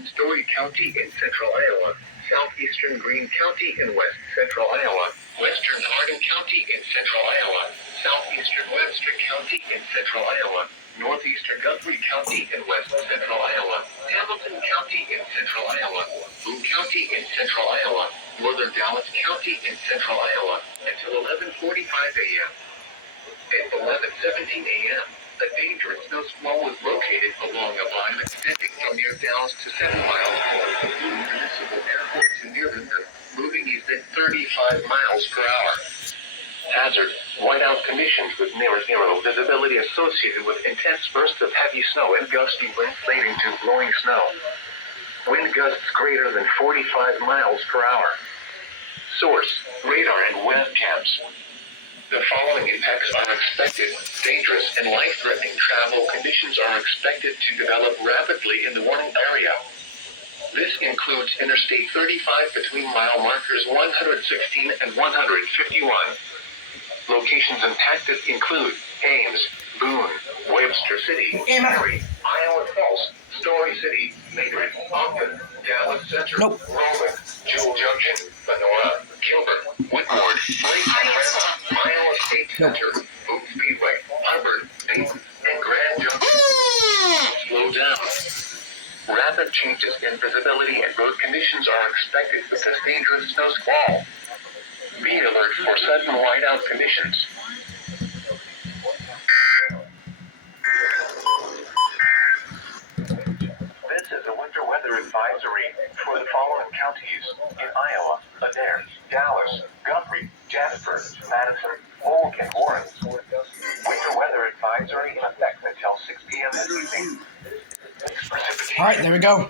Hamilton, Story County in central Iowa, southeastern Greene County in west central Iowa, western Hardin County in central Iowa, southeastern Webster County in central Iowa, northeastern Guthrie County in west central Iowa, Hamilton County in central Iowa, Boone County in central Iowa, northern Dallas County in central Iowa, until 11:45 a.m. At 11:17 a.m., a dangerous snow squall was located along a line extending from near Dallas to 7 miles north of Boone Municipal Airport to near the moon, moving east at 35 miles per hour. Hazard: whiteout conditions with near zero visibility associated with intense bursts of heavy snow and gusty winds leading to blowing snow. Wind gusts greater than 45 miles per hour. Source: radar and webcams. The following impacts are expected. Dangerous and life-threatening travel conditions are expected to develop rapidly in the warning area. This includes Interstate 35 between mile markers 116 and 151. Locations impacted include Ames, Boone, Webster City, Perry, Iowa Falls, Story City, Madrid, Ogden, Dallas Center, Roman, Jewel Junction, Lenora, Gilbert, Whitmore, Lake Alabama, Iowa State Center, Boone Speedway, Hubbard, and Grand Junction. Slow down. Rapid changes in visibility and road conditions are expected with this dangerous snow squall. Be alert for sudden whiteout conditions. This is a winter weather advisory for the following counties in Iowa: Adair, Dallas, Guthrie, Jasper, Madison, Polk, and Warren. Winter weather advisory in effect until 6 p.m. this evening. Alright, there we go.